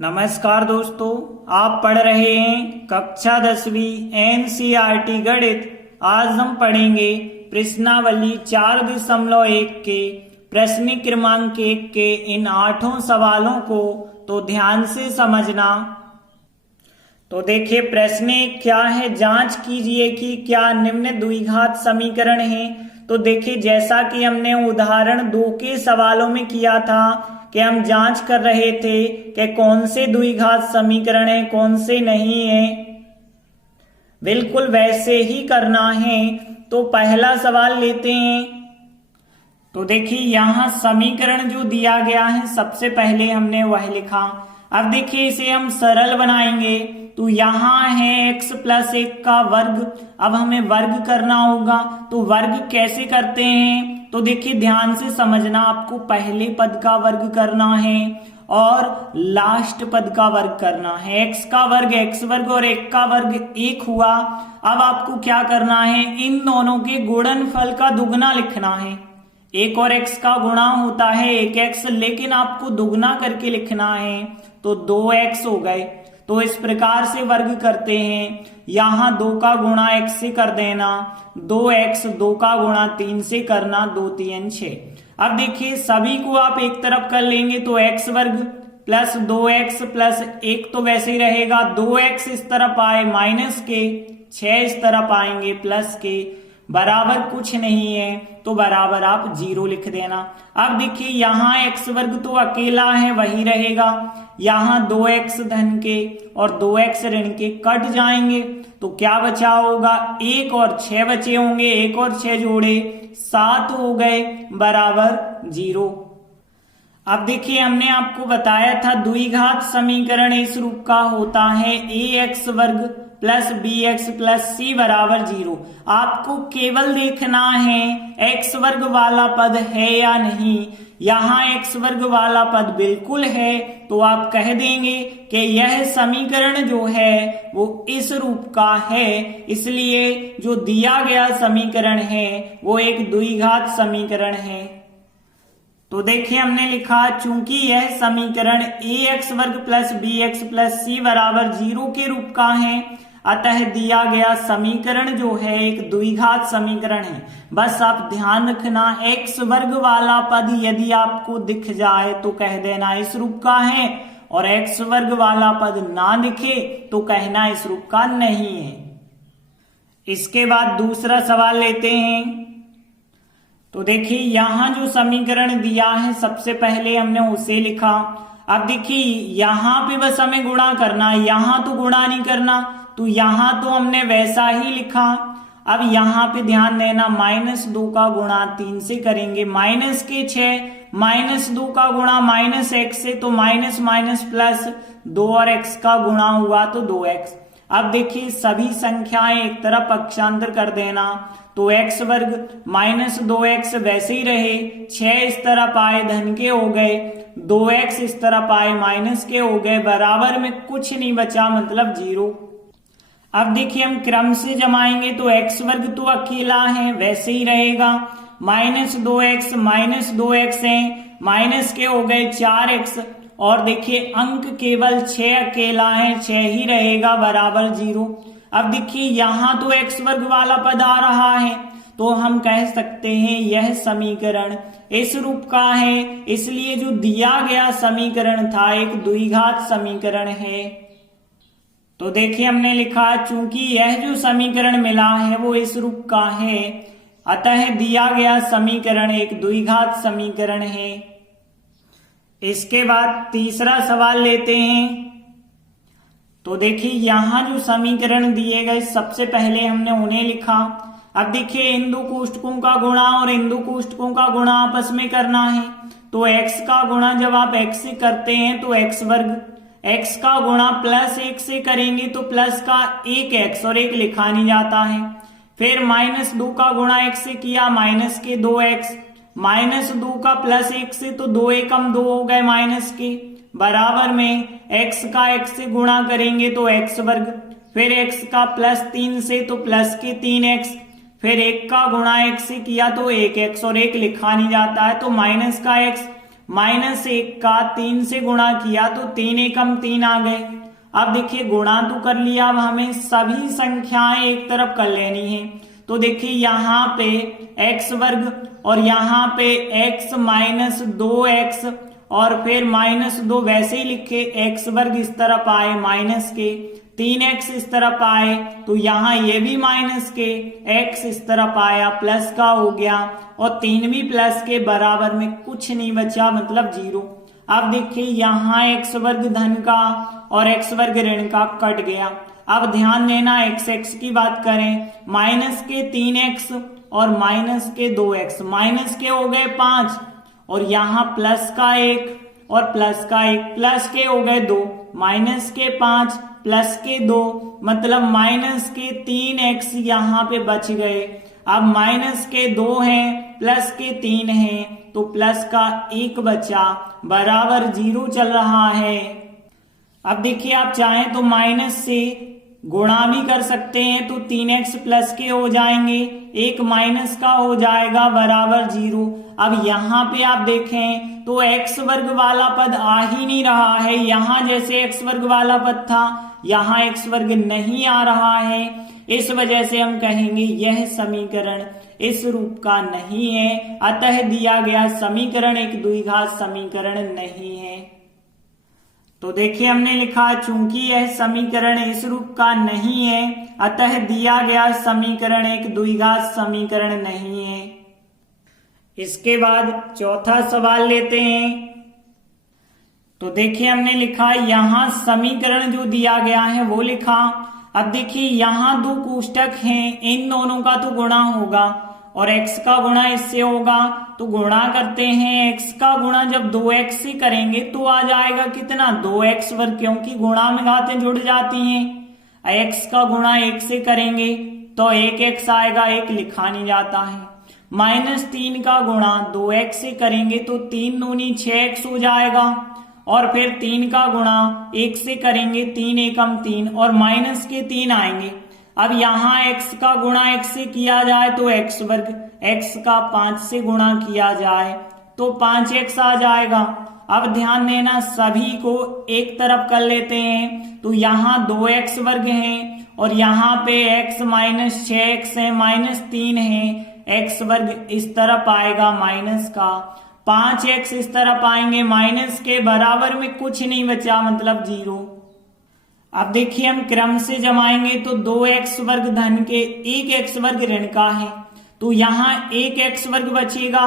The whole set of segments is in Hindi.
नमस्कार दोस्तों, आप पढ़ रहे हैं कक्षा 10वीं एनसीईआरटी गणित। आज हम पढ़ेंगे प्रश्नावली 4.1 के प्रश्न क्रमांक 1 के इन 8 सवालों को तो ध्यान से समझना। तो देखिए प्रश्न एक क्या है, जांच कीजिए कि क्या निम्न द्विघात समीकरण है। तो देखिए जैसा कि हमने उदाहरण 2 के सवालों में किया था कि हम जांच कर रहे थे कि कौन से द्विघात समीकरण है कौन से नहीं है, बिल्कुल वैसे ही करना है। तो पहला सवाल लेते हैं। तो देखिए यहाँ समीकरण जो दिया गया है सबसे पहले हमने वह लिखा। अब देखिए इसे हम सरल बनाएंगे। तो यहाँ है x + 1 का वर्ग। अब हमें वर्ग करना होगा, तो वर्ग कैसे करते हैं तो देखिए ध्यान से समझना। आपको पहले पद का वर्ग करना है और लास्ट पद का वर्ग करना है। x का वर्ग x वर्ग और 1 का वर्ग 1 हुआ। अब आपको क्या करना है, इन दोनों के गुणनफल का दुगना लिखना है। 1 और x का गुणा होता है 1x, लेकिन आपको दुगना करके लिखना है, तो 2x हो गए। तो इस प्रकार से वर्ग करते हैं। यहाँ 2 का गुणा x से कर देना, 2x, 2 का गुणा 3 से करना, 2 3 6। अब देखिए सभी को आप एक तरफ कर लेंगे तो x वर्ग प्लस 2x प्लस 1 तो वैसे ही रहेगा, 2x इस तरफ आए माइनस के, 6 इस तरफ आएंगे प्लस के, बराबर कुछ नहीं है तो बराबर आप 0 लिख देना। अब देखिए यहाँ x वर्ग तो अकेला है वही रहेगा, यहाँ 2x धन के और 2x ऋण के कट जाएंगे, तो क्या बचा होगा, 1 और 6 बचे होंगे, 1 और 6 जोड़े 7 हो गए बराबर 0। अब देखिए हमने आपको बताया था द्विघात समीकरण इस रूप का होता है ax वर्ग प्लस bx प्लस c बराबर 0। आपको केवल देखना है x वर्ग वाला पद है या नहीं। यहाँ x वर्ग वाला पद बिल्कुल है, तो आप कह देंगे कि यह समीकरण जो है वो इस रूप का है, इसलिए जो दिया गया समीकरण है वो एक द्विघात समीकरण है। तो देखिए हमने लिखा चूंकि यह समीकरण ax वर्ग प्लस bx प्लस c बराबर 0 के रूप का है, अतः दिया गया समीकरण जो है एक द्विघात समीकरण है। बस आप ध्यान रखना x वर्ग वाला पद यदि आपको दिख जाए तो कह देना इस रूप का है, और x वर्ग वाला पद ना दिखे तो कहना इस रूप का नहीं है। इसके बाद दूसरा सवाल लेते हैं। तो देखिए यहाँ जो समीकरण दिया है सबसे पहले हमने उसे लिखा। अब देखिए यहाँ पे बस हमें गुणा करना है, यहाँ तो गुणा नहीं करना, तो यहाँ तो हमने वैसा ही लिखा। अब यहाँ पे ध्यान देना, -2 का गुणा 3 से करेंगे, माइनस के 6, -2 का गुणा -x से, तो माइनस माइनस प्लस 2 और x का गुणा हुआ तो 2x। अब देखिए सभी संख्याएं एक तरफ पक्षांतर कर देना, तो x वर्ग -2x वैसे ही रहे, 6 इस तरफ आए धन के हो गए, 2x इस तरफ आए माइनस के हो गए, बराबर में कुछ नहीं बचा मतलब 0। अब देखिए हम क्रम से जमाएंगे तो x वर्ग तो अकेला है वैसे ही रहेगा, -2x है, माइनस के हो गए 4x, और देखिए अंक केवल 6 अकेला है, 6 ही रहेगा बराबर 0। अब देखिए यहाँ तो x वर्ग वाला पद आ रहा है, तो हम कह सकते हैं यह समीकरण इस रूप का है, इसलिए जो दिया गया समीकरण था एक द्विघात समीकरण है। तो देखिए हमने लिखा चूंकि यह जो समीकरण मिला है वो इस रूप का है, अतः दिया गया समीकरण एक द्विघात समीकरण है। इसके बाद तीसरा सवाल लेते हैं। तो देखिए यहाँ जो समीकरण दिए गए सबसे पहले हमने उन्हें लिखा। अब देखिए इन दो कोष्ठकों का गुणा और इन दो कोष्ठकों का गुणा आपस में करना है, तो x का गुणा जब आप x से करते हैं तो x वर्ग, x का गुणा प्लस 1 से करेंगे तो प्लस का 1x और 1 लिखा नहीं जाता है। फिर -2 का गुणा x से किया, माइनस के 2x, -2 का प्लस 1 से, तो 2 एकम 2 हो गए माइनस के, बराबर में x का x से गुणा करेंगे तो x वर्ग, फिर x का प्लस 3 से तो प्लस के 3x, फिर 1 का गुणा 1 से किया तो 1x और 1 लिखा नहीं जाता है तो माइनस का x, -1 का 3 से गुणा किया तो 3 एकम 3 आ गए। अब देखिए गुणा तो कर लिया, अब हमें सभी संख्याएं एक तरफ कर लेनी है। तो देखिए यहाँ पे x वर्ग और यहाँ पे x माइनस 2x और फिर -2 वैसे ही लिखे, x वर्ग इस तरफ आए माइनस के, 3x इस तरफ आए तो यहाँ ये भी माइनस के, x इस तरफ आया प्लस का हो गया और 3 भी प्लस के, बराबर में कुछ नहीं बचा मतलब 0। अब देखिए यहाँ x वर्ग धन का और x वर्ग ऋण का कट गया। अब ध्यान देना x की बात करें, माइनस के 3x और माइनस के 2x, माइनस के हो गए 5 और यहाँ प्लस का 1 और प्लस का 1, प्लस के हो गए 2, माइनस के 5 प्लस के 2 मतलब माइनस के 3x यहाँ पे बच गए। अब माइनस के 2 हैं प्लस के 3 हैं तो प्लस का 1 बचा, बराबर 0 चल रहा है। अब देखिए आप चाहें तो माइनस से गुणा भी कर सकते हैं तो 3x प्लस के हो जाएंगे, 1 माइनस का हो जाएगा बराबर 0। अब यहाँ पे आप देखें तो x वर्ग वाला पद आ ही नहीं रहा है, यहाँ जैसे x वर्ग वाला पद था यहाँ x वर्ग नहीं आ रहा है। इस वजह से हम कहेंगे यह समीकरण इस रूप का नहीं है, अतः दिया गया समीकरण एक द्विघात समीकरण नहीं है। तो देखिए हमने लिखा चूंकि यह समीकरण इस रूप का नहीं है अतः दिया गया समीकरण एक द्विघात समीकरण नहीं है। इसके बाद चौथा सवाल लेते हैं। तो देखिए हमने लिखा यहाँ समीकरण जो दिया गया है वो लिखा। अब देखिए यहाँ 2 कोष्टक हैं, इन दोनों का तो गुणा होगा और x का गुणा इससे होगा तो गुणा करते हैं। x का गुणा जब 2x से करेंगे तो आ जाएगा कितना 2x वर्ग, क्योंकि गुणा में घातें जुड़ जाती हैं। x का गुणा 1 से करेंगे तो 1x आएगा, 1 लिखा नहीं जाता है। -3 का गुणा 2x से करेंगे तो 3 दूनी 6x हो जाएगा और फिर 3 का गुणा 1 से करेंगे 3 एकम 3 और माइनस के 3 आएंगे। अब यहाँ x का गुणा x से किया जाए तो x वर्ग, x का 5 से गुणा किया जाए तो 5x आ जाएगा। अब ध्यान देना सभी को एक तरफ कर लेते हैं तो यहाँ 2x वर्ग है और यहाँ पे x माइनस 6x है, -3 है, x वर्ग इस तरफ आएगा माइनस का, 5x इस तरफ आएंगे माइनस के, बराबर में कुछ नहीं बचा मतलब 0। अब देखिए हम क्रम से जमाएंगे तो 2x वर्ग धन के 1x वर्ग ऋण का है तो यहाँ 1x वर्ग बचेगा।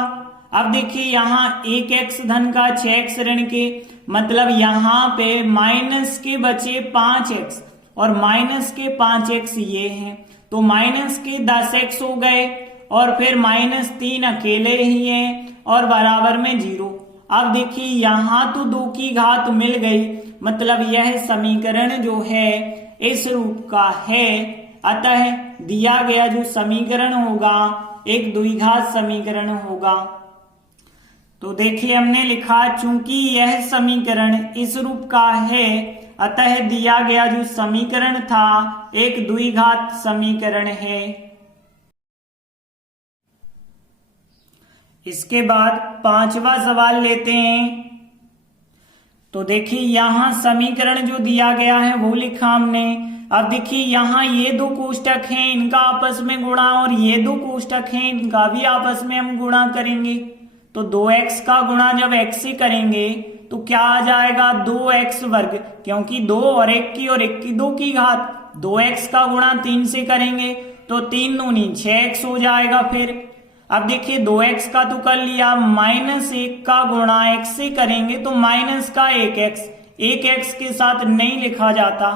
अब देखिए यहाँ 1x धन का 6x ऋण के मतलब यहाँ पे माइनस के बचे 5x और माइनस के 5x ये हैं तो माइनस के 10x हो गए और फिर -3 अकेले ही हैं और बराबर में 0। अब देखिए यहाँ तो 2 की घात मिल गई मतलब यह समीकरण जो है इस रूप का है, अतः दिया गया जो समीकरण होगा एक द्विघात समीकरण होगा। तो देखिए हमने लिखा चूंकि यह समीकरण इस रूप का है अतः दिया गया जो समीकरण था एक द्विघात समीकरण है। इसके बाद 5वां सवाल लेते हैं। तो देखिए यहाँ समीकरण जो दिया गया है वो लिखा हमने। अब देखिए यहाँ ये 2 कोष्टक हैं इनका आपस में गुणा और ये 2 कोष्टक हैं इनका भी आपस में हम गुणा करेंगे तो 2x का गुणा जब x से करेंगे तो क्या आ जाएगा 2x वर्ग, क्योंकि 2 और 1 की और 1 की 2 की घात, 2x का गुणा 3 से करेंगे तो 3 दूनी 6x हो जाएगा। फिर अब देखिए 2x का तो कर लिया, -1 का गुणा x से करेंगे तो माइनस का 1x, 1x के साथ नहीं लिखा जाता,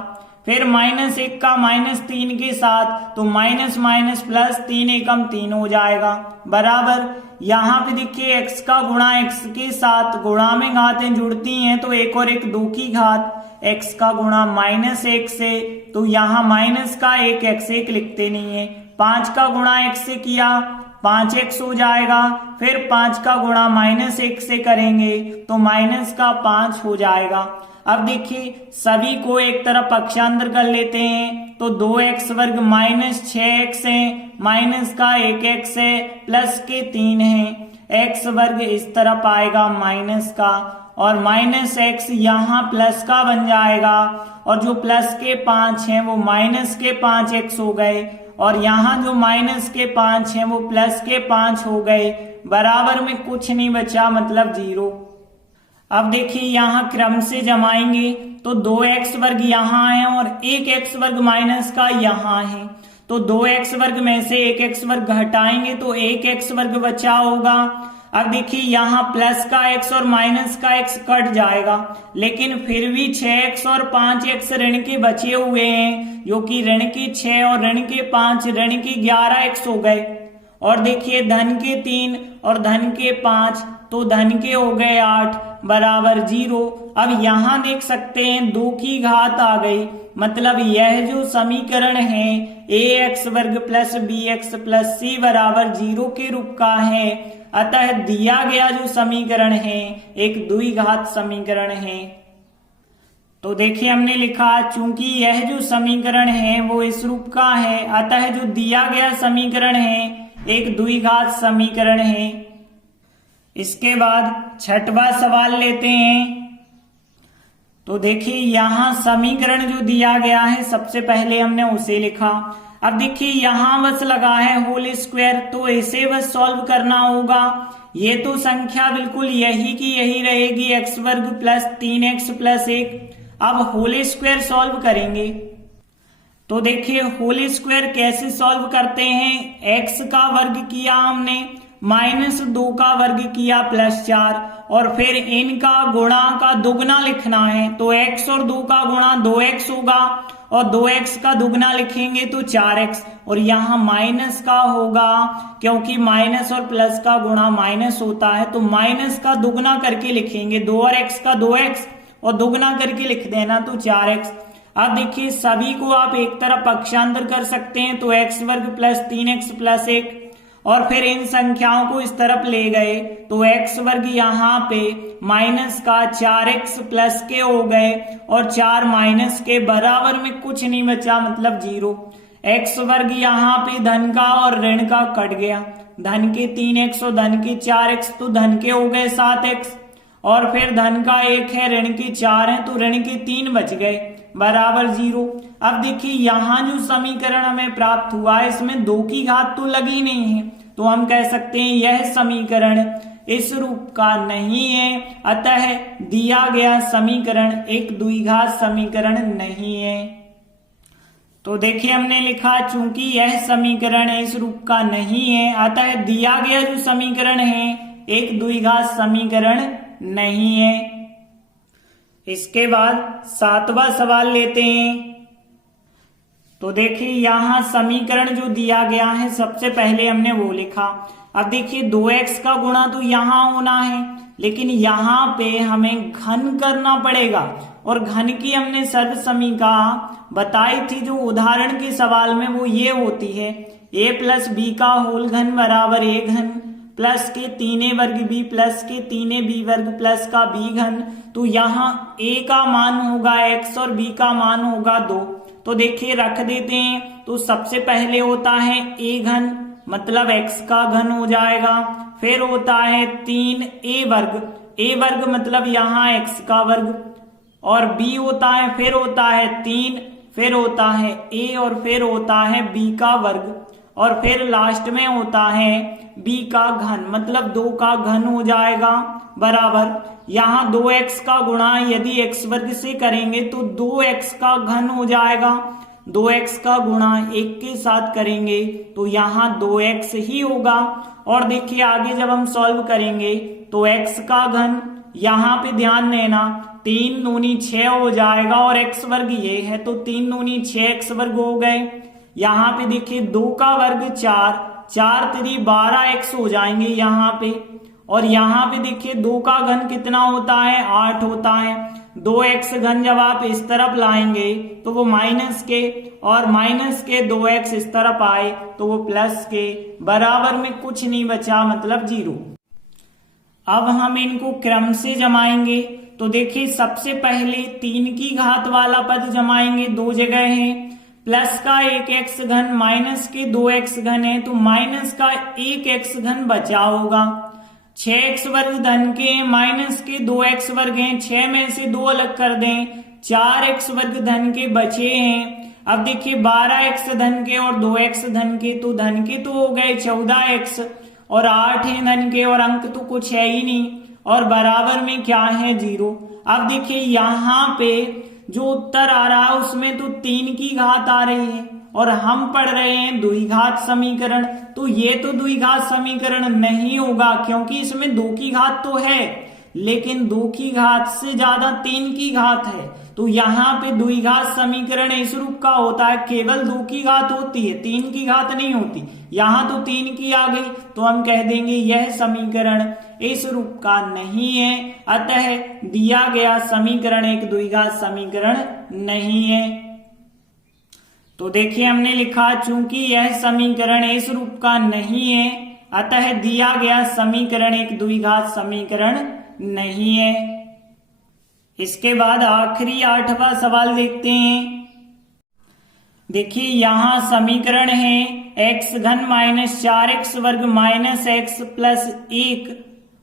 फिर -1 का -3 के साथ तो माइनस माइनस प्लस 3 एकम 3 हो जाएगा बराबर। यहाँ पे देखिए x का गुणा x के साथ गुणा में घातें जुड़ती हैं तो 1 और 1 2 की घात, x का गुणा -1 से तो यहाँ माइनस का 1x, 1 लिखते नहीं है। 5 का गुणा x से किया 5x हो जाएगा, फिर 5 का गुणा -1 से करेंगे तो माइनस का 5 हो जाएगा। अब देखिए सभी को एक तरफ पक्षांतर कर लेते हैं तो 2x वर्ग -6x है, माइनस का 1x है, प्लस के 3 है, एक्स वर्ग इस तरफ आएगा माइनस का, और माइनस एक्स यहाँ प्लस का बन जाएगा, और जो प्लस के 5 हैं वो माइनस के 5 एक्स हो गए, और यहाँ जो माइनस के 5 हैं वो प्लस के 5 हो गए, बराबर में कुछ नहीं बचा मतलब 0। अब देखिए यहाँ क्रम से जमाएंगे तो 2x वर्ग यहाँ है और 1x वर्ग माइनस का यहाँ है, तो 2x वर्ग में से 1x वर्ग घटाएंगे तो 1x वर्ग बचा होगा। अब देखिए यहाँ प्लस का x और माइनस का x कट जाएगा, लेकिन फिर भी 6x और 5x ऋण के बचे हुए हैं, जो कि ऋण के 6 और ऋण के 5 ऋण के 11x हो गए। और देखिए धन के 3 और धन के 5, तो धन के हो गए 8 बराबर 0। अब यहाँ देख सकते हैं 2 की घात आ गई, मतलब यह जो समीकरण है ax वर्ग प्लस bx प्लस c बराबर 0 के रूप का है। अतः दिया गया जो समीकरण है एक द्विघात समीकरण है। तो देखिए हमने लिखा चूंकि यह जो समीकरण है वो इस रूप का है, अतः जो दिया गया समीकरण है एक द्विघात समीकरण है। इसके बाद छठवां सवाल लेते हैं। तो देखिए यहाँ समीकरण जो दिया गया है सबसे पहले हमने उसे लिखा। अब देखिए यहाँ बस लगा है होल स्क्वायर, तो इसे बस सॉल्व करना होगा। ये तो संख्या बिल्कुल यही की यही रहेगी, एक्स वर्ग प्लस 3x प्लस 1। अब होल स्क्वायर सॉल्व करेंगे तो देखिए होल स्क्वायर कैसे सॉल्व करते हैं। x का वर्ग किया हमने, माइनस 2 का वर्ग किया प्लस 4, और फिर इनका गुणा का दुगना लिखना है, तो x और 2 का गुणा 2x होगा, और 2x का दुगना लिखेंगे तो 4x, और यहाँ माइनस का होगा क्योंकि माइनस और प्लस का गुणा माइनस होता है, तो माइनस का दुगना करके लिखेंगे 2 और x का 2x, और दुगना करके लिख देना तो 4x। अब देखिए सभी को आप एक तरफ पक्षांतर कर सकते हैं, तो x वर्ग प्लस 3x प्लस 1, और फिर इन संख्याओं को इस तरफ ले गए तो x वर्ग यहाँ पे माइनस का 4x प्लस के हो गए, और 4 माइनस के बराबर में कुछ नहीं बचा मतलब 0। x वर्ग यहाँ पे धन का और ऋण का कट गया, धन के 3x और धन के 4x, तो धन के हो गए 7x, और फिर धन का 1 है ऋण के 4 है, तो ऋण के 3 बच गए बराबर 0। अब देखिए यहाँ जो समीकरण हमें प्राप्त हुआ है इसमें 2 की घात तो लगी नहीं है, तो हम कह सकते हैं यह समीकरण इस रूप का नहीं है, अतः दिया गया समीकरण एक द्विघात समीकरण नहीं है। तो देखिए हमने लिखा चूंकि यह समीकरण इस रूप का नहीं है, अतः दिया गया जो समीकरण है एक द्विघात समीकरण नहीं है। इसके बाद 7वां सवाल लेते हैं। तो देखिए यहाँ समीकरण जो दिया गया है सबसे पहले हमने वो लिखा। अब देखिए 2x का गुणा तो यहाँ होना है, लेकिन यहाँ पे हमें घन करना पड़ेगा, और घन की हमने सर्वसमीका बताई थी जो उदाहरण के सवाल में, वो ये होती है a प्लस बी का होल घन बराबर a घन प्लस के 3a वर्ग b प्लस के 3ab वर्ग प्लस का b घन। तो यहाँ a का मान होगा x और b का मान होगा 2। तो देखिए रख देते हैं, तो सबसे पहले होता है a घन मतलब x का घन हो जाएगा, फिर होता है 3a वर्ग मतलब यहाँ x का वर्ग, और b होता है, फिर होता है 3, फिर होता है a, और फिर होता है b का वर्ग, और फिर लास्ट में होता है b का घन मतलब 2 का घन हो जाएगा बराबर। यहाँ 2x का गुणा यदि x वर्ग से करेंगे तो 2x का घन हो जाएगा, 2x का गुणा 1 के साथ करेंगे तो यहाँ 2x ही होगा। और देखिए आगे जब हम सॉल्व करेंगे तो x का घन, यहाँ पे ध्यान देना 3 दूनी 6 हो जाएगा, और x वर्ग ये है तो 3 दूनी 6x वर्ग हो गए। यहाँ पे देखिए 2 का वर्ग 4, 4 3 12x हो जाएंगे यहाँ पे, और यहाँ पे देखिए 2 का घन कितना होता है 8 होता है। 2x घन जब आप इस तरफ लाएंगे तो वो माइनस के, और माइनस के 2x इस तरफ आए तो वो प्लस के, बराबर में कुछ नहीं बचा मतलब 0। अब हम इनको क्रम से जमाएंगे। तो देखिए सबसे पहले 3 की घात वाला पद जमाएंगे, 2 जगह है, प्लस का 1x घन माइनस के 2x घन है, तो माइनस का 1x घन बचा होगा। 6x वर्ग धन के हैं, माइनस के 2x वर्ग हैं, 6 में से 2 अलग कर दें, 4x वर्ग धन के बचे हैं। अब देखिए 12x धन के और 2x धन के, तो धन के तो हो गए 14x और 8 है धन के और अंक तो कुछ है ही नहीं और बराबर में क्या है 0। अब देखिए यहाँ पे जो उत्तर आ रहा है उसमें तो 3 की घात आ रही है और हम पढ़ रहे हैं द्विघात समीकरण, तो ये तो द्विघात समीकरण नहीं होगा क्योंकि इसमें 2 की घात तो है लेकिन 2 की घात से ज्यादा 3 की घात है। तो यहाँ पे द्विघात समीकरण इस रूप का होता है, केवल 2 की घात होती है, 3 की घात नहीं होती। यहाँ तो 3 की आ गई तो हम कह देंगे यह समीकरण इस रूप का नहीं है, अतः दिया गया समीकरण एक द्विघात समीकरण नहीं है। तो देखिए हमने लिखा चूंकि यह समीकरण इस रूप का नहीं है अतः दिया गया समीकरण एक द्विघात समीकरण नहीं है। इसके बाद आखिरी 8वां सवाल देखते हैं। देखिए यहां समीकरण है x घन माइनस 4x वर्ग माइनस x प्लस 1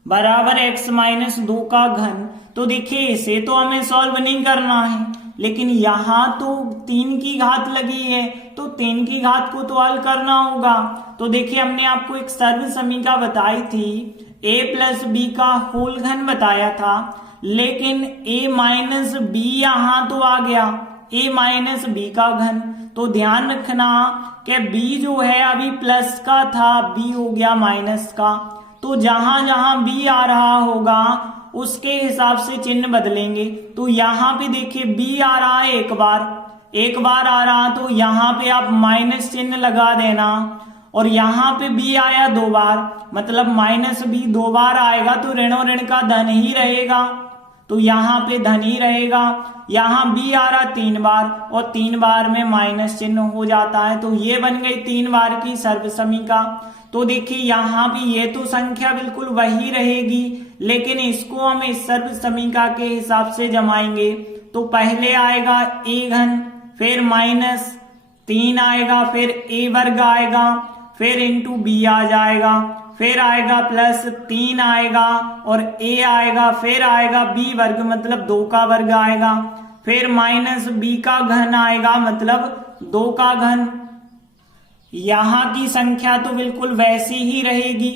बराबर x माइनस 2 का घन। तो देखिए इसे तो हमें सॉल्व नहीं करना है लेकिन यहाँ तो 3 की घात लगी है तो 3 की घात को तो हल करना होगा। तो देखिए हमने आपको एक सर्व समीकरण बताई थी, a प्लस बी का होल घन बताया था, लेकिन a माइनस बी यहाँ तो आ गया, a माइनस बी का घन। तो ध्यान रखना कि b जो है अभी प्लस का था, b हो गया माइनस का, तो जहां जहां b आ रहा होगा उसके हिसाब से चिन्ह बदलेंगे। तो यहाँ पे देखिए b आ रहा है एक बार आ रहा तो यहाँ पे आप माइनस चिन्ह लगा देना, और यहाँ पे b आया 2 बार, मतलब माइनस b 2 बार आएगा तो ऋणों ऋण का धन ही रहेगा, तो यहाँ पे धन ही रहेगा। यहाँ b आ रहा 3 बार और 3 बार में माइनस चिन्ह हो जाता है, तो ये बन गई 3 बार की सर्व समीका। तो देखिए यहाँ भी ये तो संख्या बिल्कुल वही रहेगी लेकिन इसको हम इस सर्व समीका के हिसाब से जमाएंगे। तो पहले आएगा a घन, फिर माइनस 3 आएगा, फिर a वर्ग आएगा, फिर इंटू b आ जाएगा, फिर आएगा प्लस 3 आएगा और a आएगा, फिर आएगा b वर्ग मतलब 2 का वर्ग आएगा, फिर माइनस b का घन आएगा मतलब 2 का घन। यहाँ की संख्या तो बिल्कुल वैसी ही रहेगी।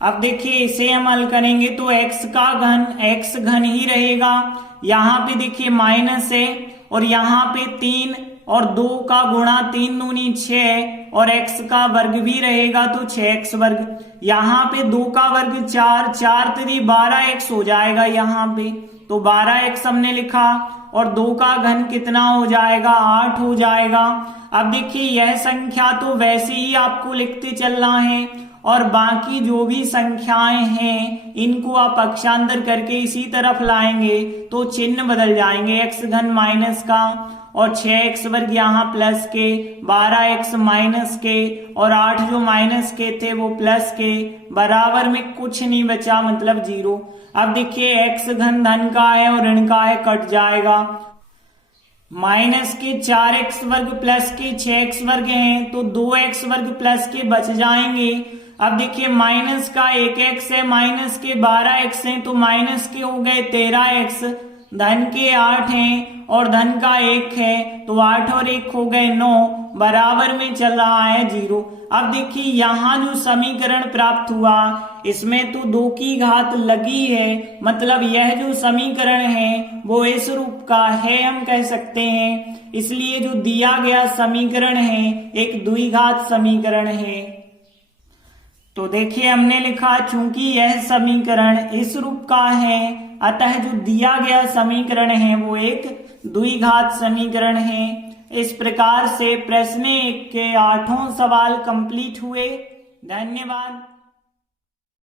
अब देखिए इसे हम हल करेंगे तो x का घन x घन ही रहेगा। यहाँ पे देखिए माइनस है और यहाँ पे 3 और 2 का गुणा 3 दूनी 6 और x का वर्ग भी रहेगा तो 6x वर्ग। यहाँ पे 2 का वर्ग 4, 4 3 12x हो जाएगा यहाँ पे, तो 12x हमने लिखा और 2 का घन कितना हो जाएगा 8 हो जाएगा। अब देखिए यह संख्या तो वैसे ही आपको लिखते चलना है और बाकी जो भी संख्याएं हैं इनको आप पक्षांतर करके इसी तरफ लाएंगे तो चिन्ह बदल जाएंगे, x घन माइनस का और 6x वर्ग यहाँ प्लस के, 12x माइनस के और 8 जो माइनस के थे वो प्लस के, बराबर में कुछ नहीं बचा मतलब 0। अब देखिए x घन धन का है और ऋण का है, कट जाएगा। माइनस के 4x वर्ग प्लस के 6x वर्ग हैं तो 2x वर्ग प्लस के बच जाएंगे। अब देखिए माइनस का 1x है, माइनस के 12x हैं तो माइनस के हो गए 13x, धन के 8 हैं और धन का 1 है तो 8 और 1 हो गए 9, बराबर में चल रहा है 0। अब देखिए यहाँ जो समीकरण प्राप्त हुआ इसमें तो 2 की घात लगी है, मतलब यह जो समीकरण है वो इस रूप का है हम कह सकते हैं, इसलिए जो दिया गया समीकरण है एक द्विघात समीकरण है। तो देखिए हमने लिखा चूंकि यह समीकरण इस रूप का है अतः जो दिया गया समीकरण है वो एक द्विघात समीकरण है। इस प्रकार से प्रश्न 1 के 8 सवाल कंप्लीट हुए। धन्यवाद।